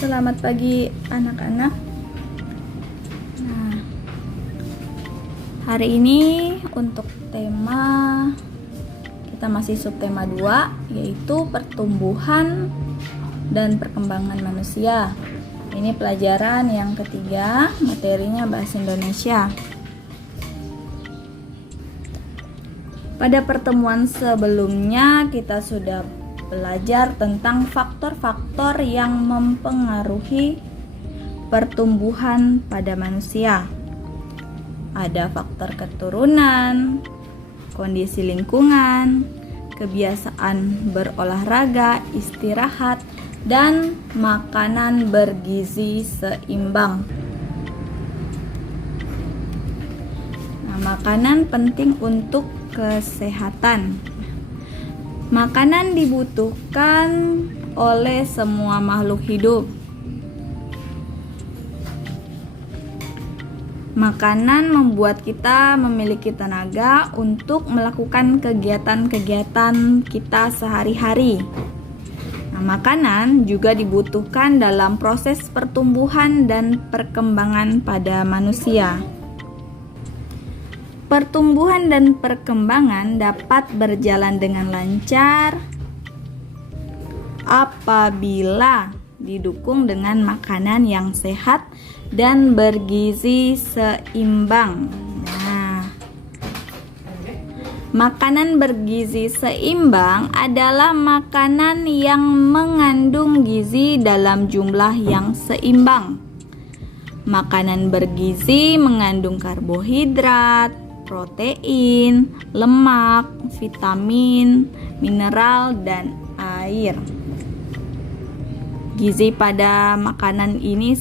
Selamat pagi anak-anak. Nah, hari ini untuk tema kita masih subtema 2, yaitu pertumbuhan dan perkembangan manusia. Ini pelajaran yang ketiga, materinya bahasa Indonesia. Pada pertemuan sebelumnya kita sudah belajar tentang faktor-faktor yang mempengaruhi pertumbuhan pada manusia. Ada faktor keturunan, kondisi lingkungan, kebiasaan berolahraga, istirahat, dan makanan bergizi seimbang. Nah, makanan penting untuk kesehatan. Makanan dibutuhkan oleh semua makhluk hidup. Makanan membuat kita memiliki tenaga untuk melakukan kegiatan-kegiatan kita sehari-hari. Nah, makanan juga dibutuhkan dalam proses pertumbuhan dan perkembangan pada manusia. Pertumbuhan dan perkembangan dapat berjalan dengan lancar apabila didukung dengan makanan yang sehat dan bergizi seimbang. Nah, makanan bergizi seimbang adalah makanan yang mengandung gizi dalam jumlah yang seimbang. Makanan bergizi mengandung karbohidrat, protein, lemak, vitamin, mineral, dan air. Gizi pada makanan ini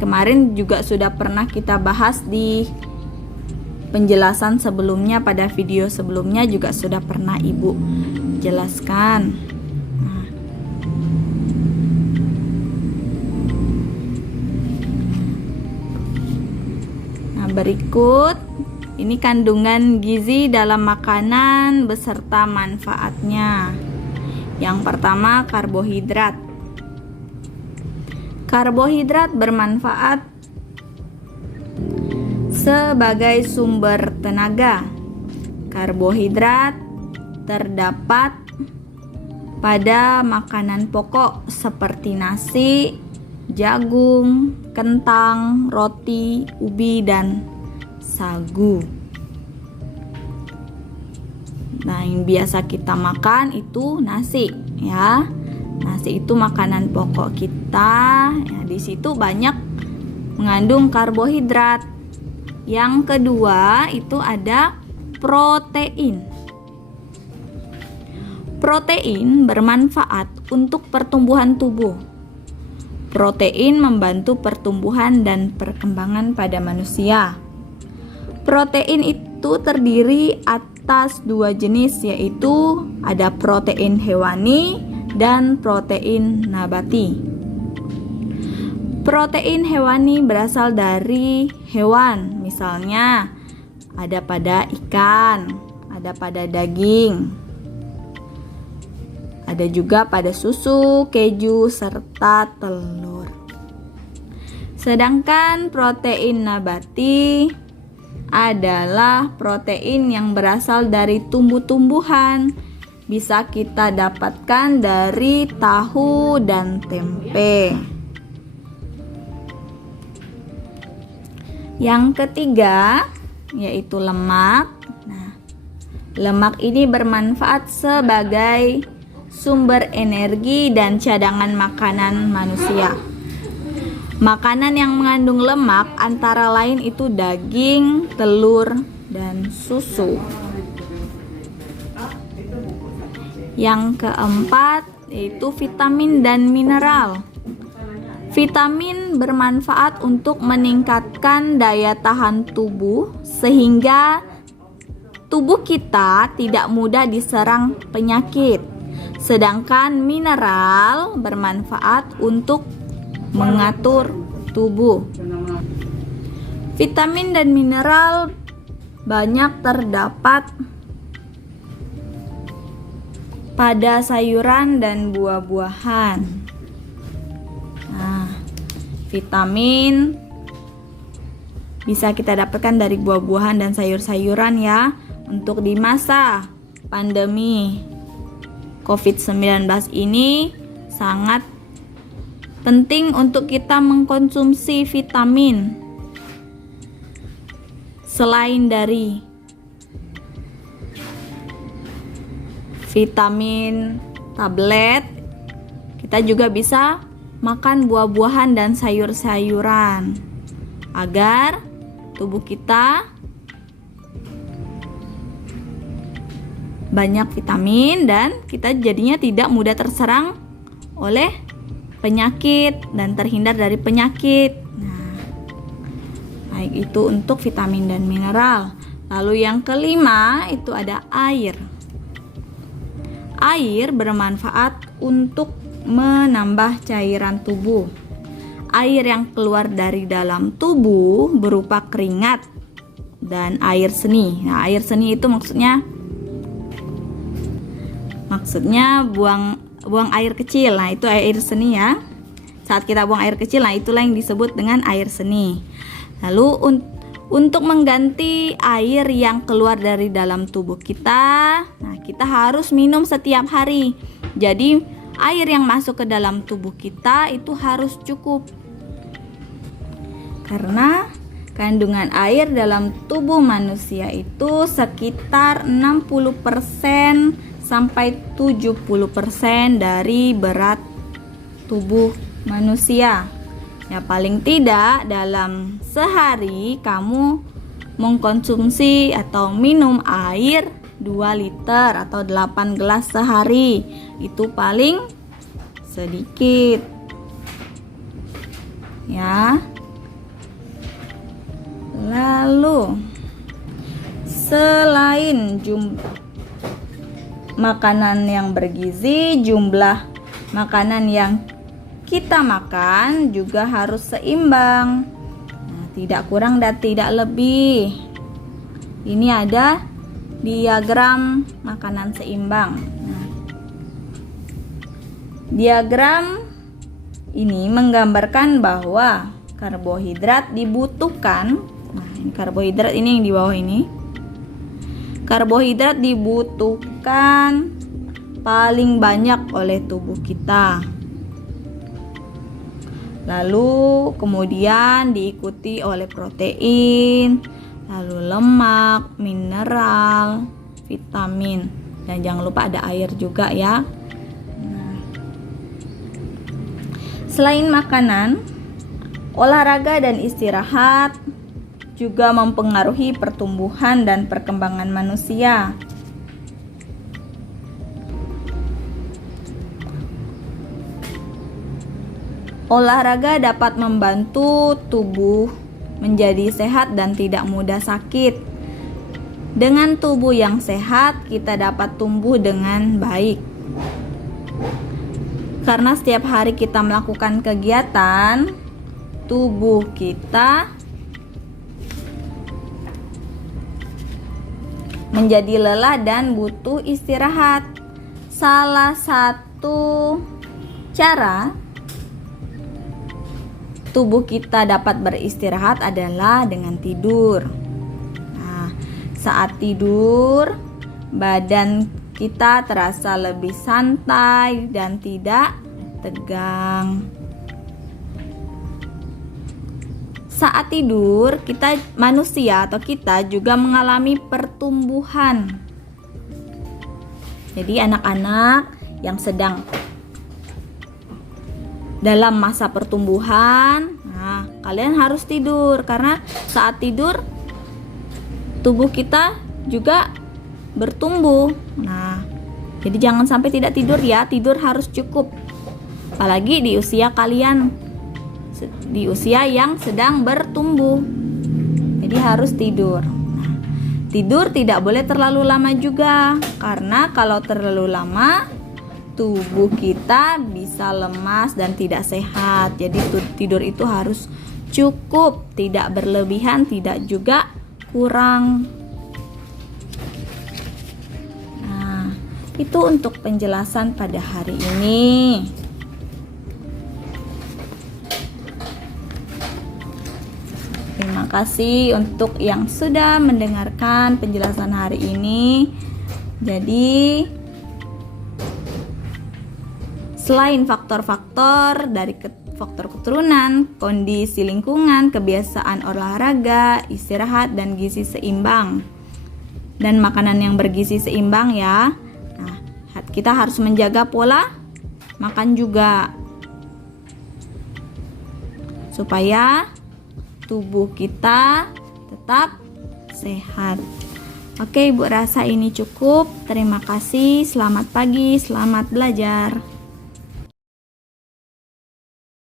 kemarin juga sudah pernah kita bahas di penjelasan sebelumnya, pada video sebelumnya juga sudah pernah Ibu jelaskan. Nah, berikut ini kandungan gizi dalam makanan beserta manfaatnya. Yang pertama, karbohidrat. Karbohidrat bermanfaat sebagai sumber tenaga. Karbohidrat terdapat pada makanan pokok seperti nasi, jagung, kentang, roti, ubi, dan sagu. Nah, yang biasa kita makan itu nasi, ya. Nasi itu makanan pokok kita. Ya, di situ banyak mengandung karbohidrat. Yang kedua itu ada protein. Protein bermanfaat untuk pertumbuhan tubuh. Protein membantu pertumbuhan dan perkembangan pada manusia. Protein itu terdiri atas dua jenis, yaitu ada protein hewani dan protein nabati. Protein hewani berasal dari hewan, misalnya ada pada ikan, ada pada daging, ada juga pada susu, keju, serta telur. Sedangkan protein nabati adalah protein yang berasal dari tumbuh-tumbuhan. Bisa kita dapatkan dari tahu dan tempe. Yang ketiga yaitu lemak. Nah, lemak ini bermanfaat sebagai sumber energi dan cadangan makanan manusia. Makanan yang mengandung lemak antara lain itu daging, telur, dan susu. Yang keempat yaitu vitamin dan mineral. Vitamin bermanfaat untuk meningkatkan daya tahan tubuh sehingga tubuh kita tidak mudah diserang penyakit. Sedangkan mineral bermanfaat untuk mengatur tubuh. Vitamin dan mineral banyak terdapat pada sayuran dan buah-buahan. Nah, Vitamin bisa kita dapatkan dari buah-buahan dan sayur-sayuran ya. Untuk di masa pandemi COVID-19 ini sangat penting untuk kita mengkonsumsi vitamin. Selain dari vitamin tablet, kita juga bisa makan buah-buahan dan sayur-sayuran agar tubuh kita banyak vitamin dan kita jadinya tidak mudah terserang oleh penyakit dan terhindar dari penyakit. Nah, baik itu untuk vitamin dan mineral. Lalu yang kelima itu ada air. Air bermanfaat untuk menambah cairan tubuh. Air yang keluar dari dalam tubuh berupa keringat dan air seni. Nah, air seni itu maksudnya buang air kecil. Nah, itu air seni ya. Saat kita buang air kecil, nah itulah yang disebut dengan air seni. Lalu untuk mengganti air yang keluar dari dalam tubuh kita, nah kita harus minum setiap hari. Jadi air yang masuk ke dalam tubuh kita itu harus cukup. Karena kandungan air dalam tubuh manusia itu sekitar 60% sampai 70% dari berat tubuh manusia. Ya, paling tidak dalam sehari kamu mengkonsumsi atau minum air 2 liter atau 8 gelas sehari. Itu paling sedikit. Ya. Lalu selain makanan yang bergizi, jumlah makanan yang kita makan juga harus seimbang. Nah, tidak kurang dan tidak lebih. Ini ada diagram makanan seimbang. Nah, diagram ini menggambarkan bahwa karbohidrat dibutuhkan. Nah, ini karbohidrat ini yang di bawah ini. Karbohidrat dibutuhkan paling banyak oleh tubuh kita. Lalu kemudian diikuti oleh protein, lalu lemak, mineral, vitamin, dan jangan lupa ada air juga ya. Nah, selain makanan, olahraga dan istirahat juga mempengaruhi pertumbuhan dan perkembangan manusia. Olahraga dapat membantu tubuh menjadi sehat dan tidak mudah sakit. Dengan tubuh yang sehat, kita dapat tumbuh dengan baik. Karena setiap hari kita melakukan kegiatan, tubuh kita menjadi lelah dan butuh istirahat. Salah satu cara tubuh kita dapat beristirahat adalah dengan tidur. Nah, saat tidur, badan kita terasa lebih santai dan tidak tegang. Saat tidur, manusia juga mengalami pertumbuhan. Jadi anak-anak yang sedang dalam masa pertumbuhan, nah kalian harus tidur karena saat tidur tubuh kita juga bertumbuh. Nah, jadi jangan sampai tidak tidur ya, tidur harus cukup. Apalagi di usia kalian, di usia yang sedang bertumbuh. Jadi harus tidur. Nah, tidur tidak boleh terlalu lama juga, karena kalau terlalu lama tubuh kita bisa lemas dan tidak sehat. Jadi tidur itu harus cukup, tidak berlebihan, tidak juga kurang. Nah, itu untuk penjelasan pada hari ini. Terima kasih untuk yang sudah mendengarkan penjelasan hari ini. Jadi, selain faktor-faktor dari faktor keturunan, kondisi lingkungan, kebiasaan olahraga, istirahat, dan gizi seimbang, dan makanan yang bergizi seimbang ya. Nah, kita harus menjaga pola makan juga supaya tubuh kita tetap sehat. Oke, Ibu rasa ini cukup. Terima kasih. Selamat pagi, selamat belajar.